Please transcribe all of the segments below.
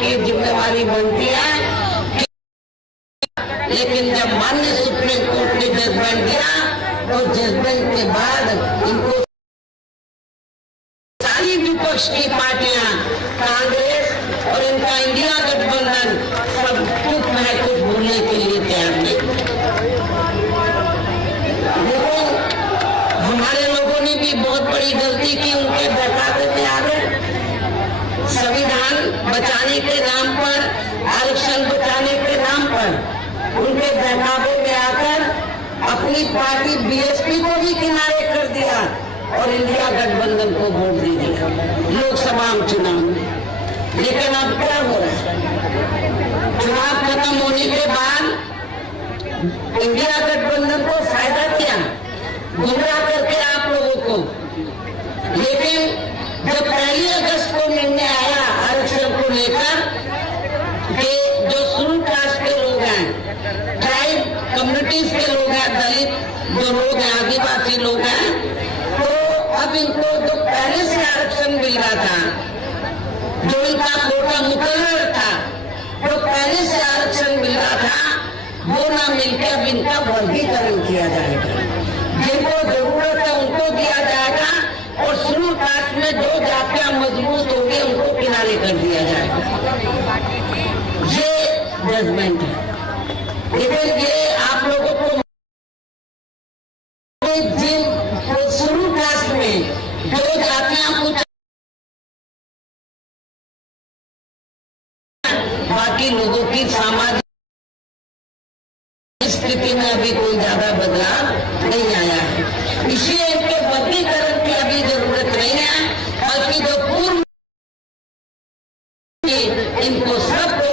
की जिम्मेवारी बनती है। लेकिन जब माननीय सुप्रीम कोर्ट ने जजमेंट दिया तो जजमेंट के बाद इनको सारी विपक्ष की पार्टियां, कांग्रेस और इनका इंडिया गठबंधन सब कुछ में कुछ बोलने के लिए तैयार नहीं। लेकिन हमारे लोगों ने भी बहुत बड़ी गलती की, उनके बहकावे में आ गए। संविधान बचाने के नाम पर, आरक्षण बचाने के नाम पर उनके बहकावे में आकर अपनी पार्टी बीएसपी को भी किनारे कर दिया और इंडिया गठबंधन को वोट दे दिया लोकसभा चुनाव में। लेकिन अब क्या हो रहा है, चुनाव खत्म होने के बाद इंडिया गठबंधन को फायदा किया, गुमराह करके आप लोगों को। लेकिन जब 1 अगस्त को निर्णय आया आरक्षण को लेकर कि जो शेड्यूल कास्ट के लोग हैं, ट्राइब कम्युनिटीज के लोग हैं, दलित जो लोग हैं, आदिवासी लोग हैं, तो अब इनको जो पहले से आरक्षण मिल रहा था, जो इनका कोटा मुकर्रर था, जो पहले से आरक्षण मिल रहा था, वो ना मिलकर अब इनका वर्गीकरण किया जाएगा। जिनको जरूरत है उनको दिया जाएगा और शेड्यूल कास्ट में जो जातियां मजबूत होंगी उनको किनारे कर दिया जाएगा। ये जजमेंट है। लेकिन ये आप लोगों को जिन शेड्यूल कास्ट में जो जातियां कुछ बाकी लोगों की सामाजिक स्थिति में अभी कोई ज्यादा बदलाव नहीं आया है, इसलिए इनके वर्गीकरण की अभी जरूरत नहीं है। बल्कि जो पूर्व इनको सबको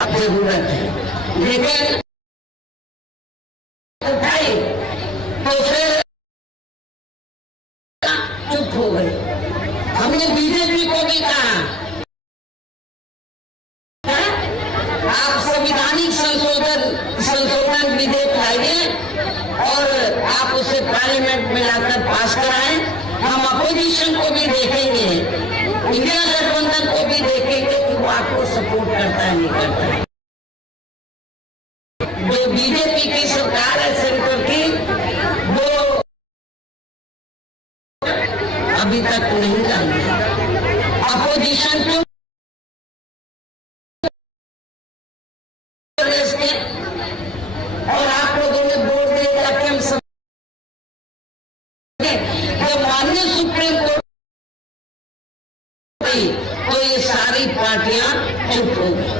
जरूरत है, लेकिन उठाई तो फिर चुप हो गए। हमने बीजेपी को भी कहा आप संवैधानिक संशोधन विधेयक लाइए और आप उसे पार्लियामेंट में लाकर पास कराएं। हम अपोजिशन को भी देखेंगे, इंडिया गठबंधन को भी देखेंगे कि वो आपको सपोर्ट करता है नहीं करता है। जो बीजेपी की सरकार है सेंटर की, वो अभी तक नहीं जानी। अपोजिशन क्यों और आप लोगों ने वोट दिया कि हम सब जब माननीय सुप्रीम कोर्ट तो ये सारी पार्टियां चुप हो गई।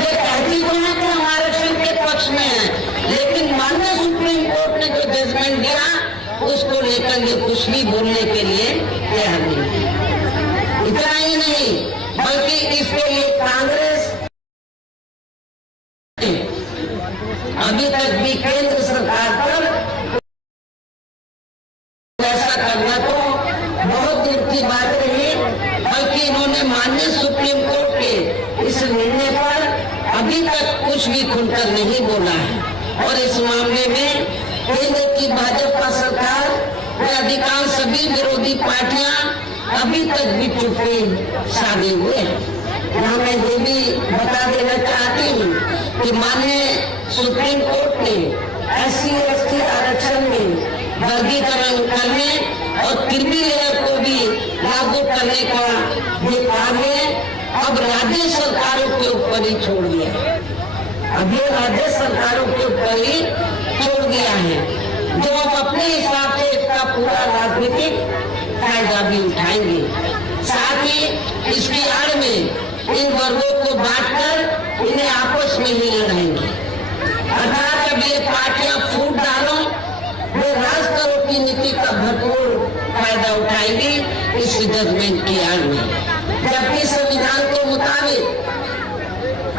ये कहती तो है कि हम आरक्षण के पक्ष में हैं, लेकिन माननीय सुप्रीम कोर्ट ने जो जजमेंट दिया उसको लेकर ये कुछ भी बोलने के लिए तैयार नहीं। इतना ही नहीं बल्कि इसके लिए कांग्रेस अभी तक भी केंद्र सरकार पर ऐसा करना तो बहुत दूर की बात रही, बल्कि इन्होंने माननीय सुप्रीम कोर्ट के इस निर्णय पर अभी तक कुछ भी खुलकर नहीं बोला है। और इस मामले में केंद्र की भाजपा सरकार व अधिकांश सभी विरोधी पार्टियां अभी तक भी चुप्पी साधे हुए हैं। यहाँ मैं ये भी बता देना चाहती हूँ कि माननीय सुप्रीम कोर्ट ने SC/ST आरक्षण में वर्गीकरण करने और क्रीमी लेयर को भी लागू करने का ये कार्य अब राज्य सरकारों के ऊपर ही छोड़ दिया है। अब ये राज्य सरकारों के ऊपर ही छोड़ दिया है, जो अब अपने हिसाब से इसका पूरा राजनीतिक फायदा भी उठाएंगे। साथ ही इसकी आड़ में इन वर्गों को बांटकर इन्हें आपस में ही लड़ाएंगे। अर्थात अब ये पार्टियां फूट डालो, वे राज करो की नीति का भरपूर फायदा उठाएंगी इस जजमेंट की आड़ में। जबकि संविधान के मुताबिक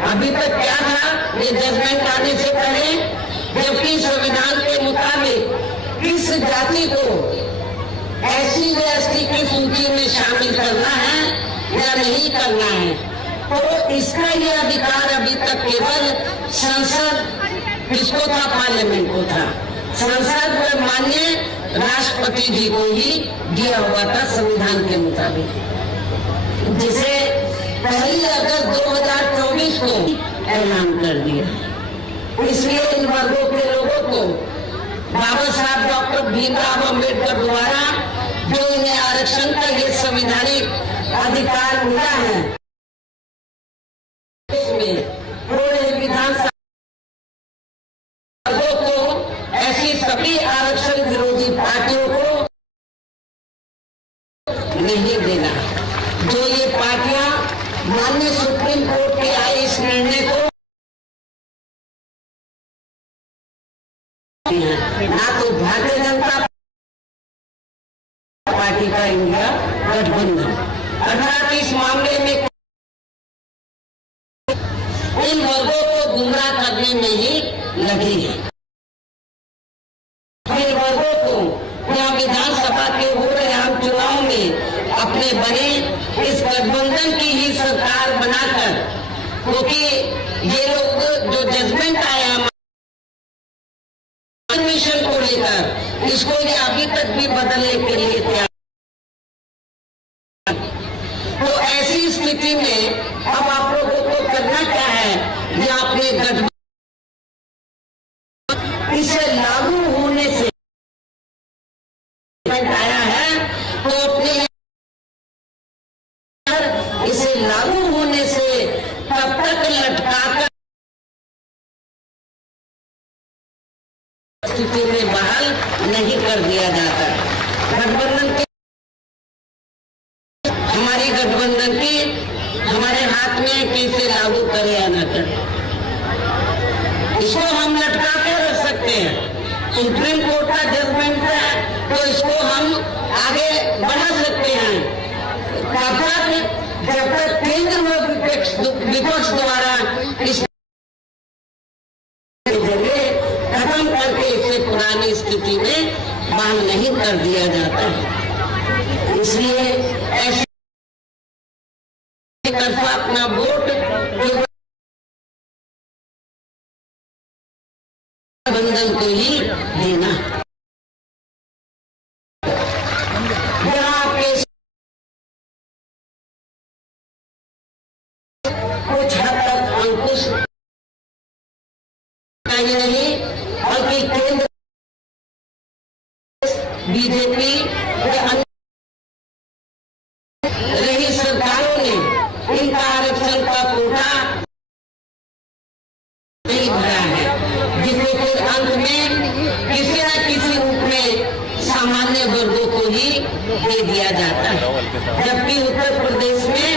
अभी तक क्या था, ये जजमेंट आने से पहले, जबकि संविधान के मुताबिक किस जाति को SC/ST की सूची में शामिल करना है या नहीं करना है, तो इसका ये अधिकार अभी तक केवल संसद किसको था, पार्लियामेंट को था। संसद में माननीय राष्ट्रपति जी को ही दिया हुआ था संविधान के मुताबिक, जिसे 1 अगस्त 2024 को ऐलान कर दिया। इसलिए इन वर्गों के लोगों को बाबा साहब डॉक्टर भीमराव अम्बेडकर द्वारा जो इन्हें आरक्षण का ये संवैधानिक अधिकार मिला है, इसमें पूरे विधानसभा वर्गों को, ऐसी सभी आरक्षण विरोधी पार्टियों को नहीं देना। जो ये पार्टियां माननीय सुप्रीम कोर्ट के आए इस निर्णय को ना तो भारतीय जनता पार्टी का इंडिया गठबंधन, अर्थात इस मामले में इन वर्गों को गुमराह करने में ही लगी है। इन वर्गों को यहाँ विधानसभा के हो रहे आम चुनाव में अपने बने इस गठबंधन की ही सरकार बनाकर, क्योंकि ये लोग जो जजमेंट आया मिशन को लेकर, इसको ये अभी तक भी बदलने के लिए तैयार। तो ऐसी स्थिति में अब आप लोगों को करना क्या है, ये अपने गठबंधन इसे लागू होने से आया है, तो अपने इसे लागू होने से तब तक लटकाकर स्थिति में बहाल नहीं कर दिया जाता। गठबंधन की, हमारी गठबंधन की हमारे हाथ में कैसे लागू करे या न करे, इसको हम लटका के रख सकते हैं। सुप्रीम कोर्ट का जजमेंट है तो इसको हम आगे बढ़ा सकते हैं, जब तक केंद्र में विपक्ष द्वारा इस खत्म करके इसे पुरानी स्थिति में बहाल नहीं कर दिया जाता है। इसलिए ऐसे तरफा अपना वोट गठबंधन को ही देना। कुछ हद तक अंकुश नहीं, बल्कि केंद्र बीजेपी रही सरकारों ने इनका आरक्षण का कोटा नहीं भरा है, जिसे फिर अंत में किसी न किसी रूप में सामान्य वर्गों को ही दे दिया जाता है। जबकि उत्तर प्रदेश में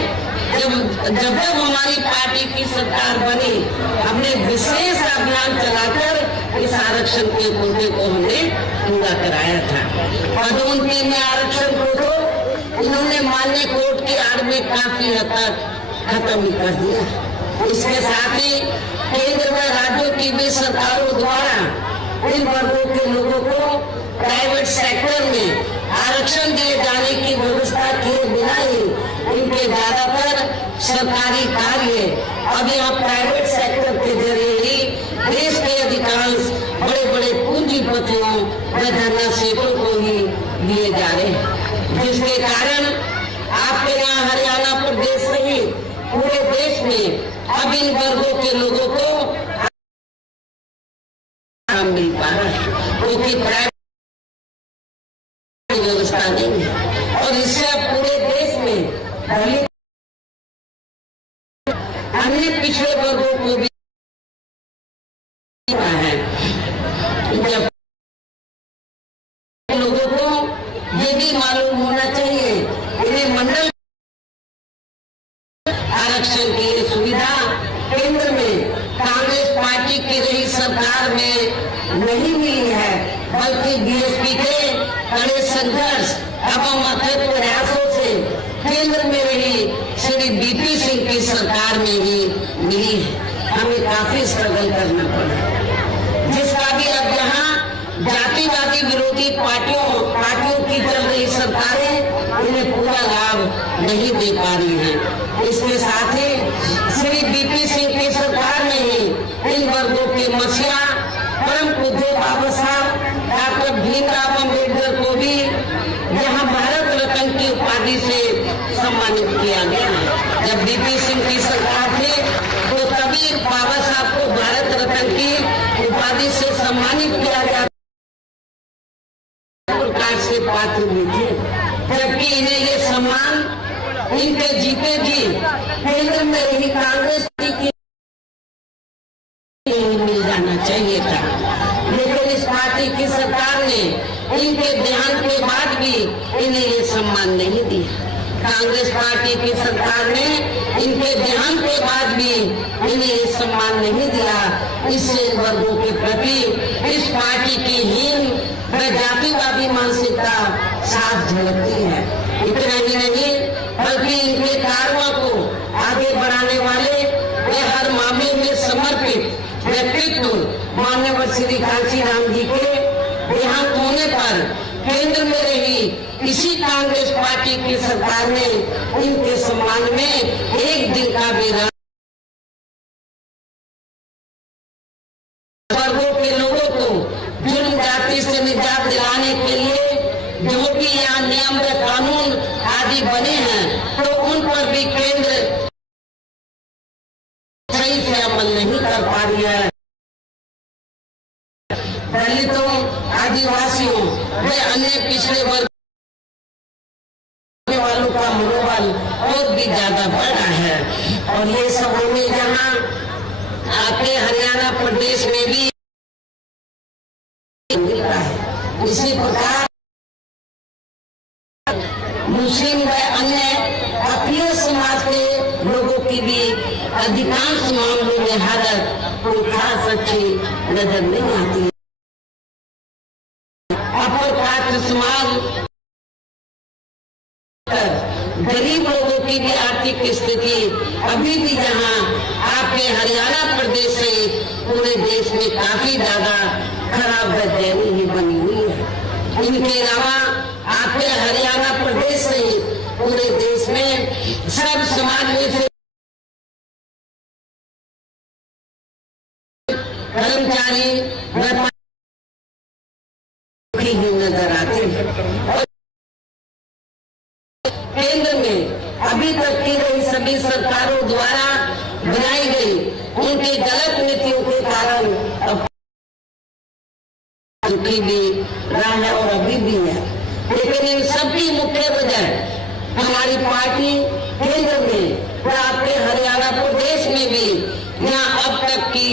जब हमारी पार्टी की सरकार बनी, हमने विशेष अभियान चलाकर इस आरक्षण के कोटे को हमने पूरा कराया था। पदोन्नति में आरक्षण को तो इन्होंने माननीय कोर्ट की आड़ में काफी हद तक खत्म कर दिया। इसके साथ ही केंद्र व राज्यों की भी सरकारों द्वारा इन वर्गों के लोगों को प्राइवेट सेक्टर में आरक्षण दिए जाने की व्यवस्था किए बिना ही इनके ज्यादातर सरकारी कार्य अब यहाँ प्राइवेट सेक्टर के जरिए ही देश के अधिकांश बड़े बड़े पूंजीपतियों व धनराशियों को ही दिए जा रहे हैं, जिसके कारण आपके यहाँ हरियाणा प्रदेश सहित पूरे देश में अब इन वर्गों के लोगों को काम मिल पा रहा है, क्योंकि प्राइवेट व्यवस्था नहीं है। और इससे अब पूरे देश में अन्य पिछड़े वर्गों को भी है। जब लोगों को ये भी मालूम होना चाहिए, इन्हें मंडल आरक्षण की सुविधा केंद्र में कांग्रेस पार्टी की रही सरकार में नहीं मिली है, बल्कि बीएसपी के कड़े संघर्ष एवं अथक प्रयासों से केंद्र में रही श्री बीपी सिंह की सरकार में ही मिली है। हमें काफी स्ट्रगल करना पड़ा, जिसका भी अब यहाँ जातिवादी विरोधी पार्टियों की चल रही सरकारें उन्हें पूरा लाभ नहीं दे पा रही हैं। इसके साथ ही श्री बीपी सिंह की सरकार ने ही इन वर्गों के मसीहा परम पूज्य बाबा साहब रत्न की उपाधि से सम्मानित किया गया। जब बीपी सिंह की सरकार थी तो तभी बाबा साहब को भारत रत्न की उपाधि से सम्मानित किया गया, प्रकार से पात्र भी थे। जबकि इन्हें ये सम्मान इनके जीते जी केंद्र में रही कांग्रेस की मिल जाना चाहिए था, लेकिन इस पार्टी की सरकार ने इनके देहांत के बाद भी इन्हें ये सम्मान नहीं दिया। कांग्रेस पार्टी की सरकार ने इनके देहांत के बाद भी इन्हें ये सम्मान नहीं दिया। इससे वर्गों के प्रति इस पार्टी की हीन व जातिवादी मानसिकता साफ झलकती है। इतना ही नहीं बल्कि इनके कार्यों को आगे बढ़ाने वाले वे हर मामले में समर्पित व्यक्तित्व माननीय श्री कांशीराम जी के देहांत होने पर केंद्र में रही इसी कांग्रेस पार्टी की सरकार ने इनके सम्मान में एक दिन का भी वर्गों के लोगों को जुर्म जाति से निजात दिलाने के लिए जो भी यहाँ नियम व कानून आदि बने हैं तो उन पर भी केंद्र सही से अमल नहीं कर पा रही है। दलितों, आदिवासियों व अन्य पिछड़े वर्ग वालों का मनोबल और भी ज्यादा बढ़ा है। और ये सब हमें जहाँ आपके हरियाणा प्रदेश में भी मिल रहा है। इसी प्रकार मुस्लिम व अन्य अपने समाज के लोगों की भी अधिकांश मामलों में हालत कोई खास अच्छी नजर नहीं आती। अपर पात्र समाज गरीब लोगों की भी आर्थिक स्थिति अभी भी यहाँ आपके हरियाणा प्रदेश से पूरे देश में काफी ज्यादा खराब व दयनीय बनी हुई है। इनके अलावा आपके हरियाणा प्रदेश से पूरे देश में सब समाज में से कर्मचारी नजर आते हैं। और केंद्र में अभी तक की गई सभी सरकारों द्वारा बनाई गई उनकी गलत नीतियों के कारण दुखी भी रहा है और अभी भी है। लेकिन इन सबकी मुख्य वजह हमारी पार्टी केंद्र में और आपके हरियाणा प्रदेश में भी यहाँ अब तक की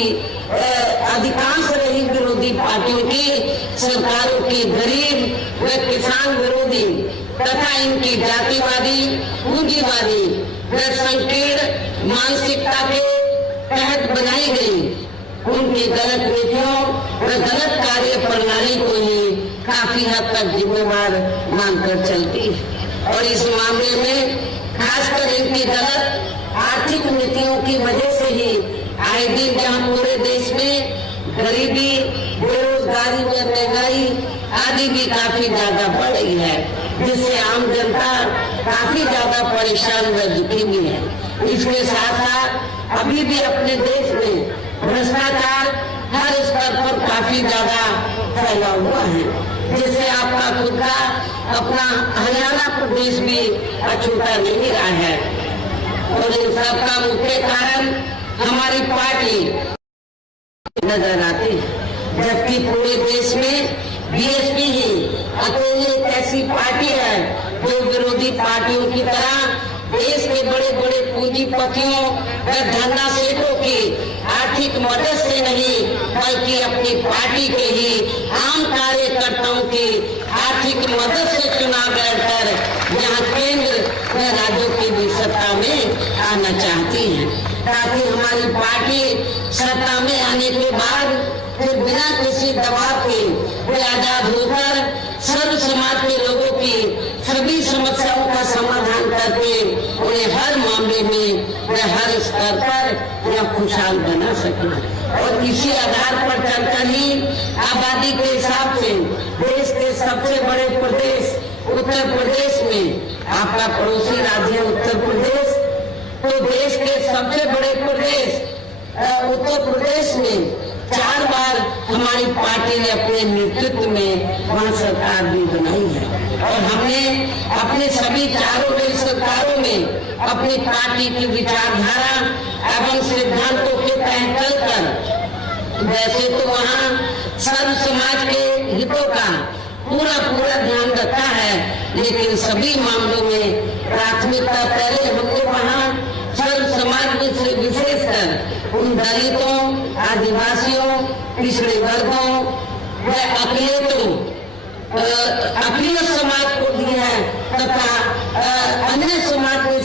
अधिकांश रही विरोधी पार्टियों की सरकारों की गरीब व किसान विरोधी तथा इनकी जातिवादी, पूंजीवादी व संकीर्ण मानसिकता के तहत बनाई गई उनकी गलत नीतियों व गलत कार्य प्रणाली को ही काफी हद तक जिम्मेवार मानकर चलती है। और इस मामले में खासकर इनकी गलत आर्थिक नीतियों की वजह से ही आए दिन जहाँ पूरे देश में गरीबी, बेरोजगारी व महंगाई आदि भी काफी ज्यादा बढ़ रही है, जिससे आम जनता काफी ज्यादा परेशान व दुखी भी है। इसके साथ साथ अभी भी अपने देश में भ्रष्टाचार हर स्तर पर काफी ज्यादा फैला हुआ है, जिससे आपका खुद का अपना हरियाणा प्रदेश भी अछूता नहीं रहा है। और इन सब का मुख्य कारण हमारी पार्टी नजर आती है, जबकि पूरे देश में बीएसपी ही अकेली एक ऐसी पार्टी है जो विरोधी पार्टियों की तरह देश के बड़े बड़े पूंजीपतियों व धंधा सेठों की आर्थिक मदद से नहीं बल्कि अपनी पार्टी के ही आम कार्यकर्ताओं की आर्थिक मदद से चुनाव लड़कर यहाँ केंद्र व राज्यों की भी सत्ता में आना चाहती है, ताकि हमारी पार्टी सत्ता में आने के बाद फिर बिना किसी दबाव के वे आजाद होकर सर्व समाज के लोगों की सभी समस्याओं का समाधान करके उन्हें हर मामले में व हर स्तर पर यह खुशहाल बना सके। और इसी आधार पर चलकर ही आबादी के हिसाब से देश के सबसे बड़े प्रदेश उत्तर प्रदेश में, आपका पड़ोसी राज्य उत्तर प्रदेश, तो देश के सबसे बड़े प्रदेश उत्तर प्रदेश में 4 बार हमारी पार्टी ने अपने नेतृत्व में वहाँ सरकार भी बनाई है। और हमने अपने सभी चारों रेल सरकारों में अपनी पार्टी की विचारधारा एवं सिद्धांतों के तहत चलकर वैसे तो वहाँ सर्व समाज के हितों का पूरा ध्यान रखा है, लेकिन सभी मामलों में प्राथमिकता पहले हमने वहाँ सर्व समाज से विशेषकर उन दलितों, आदिवासियों, पिछड़े वर्गों व अखिलेश समाज को दिया है तथा अन्य समाज को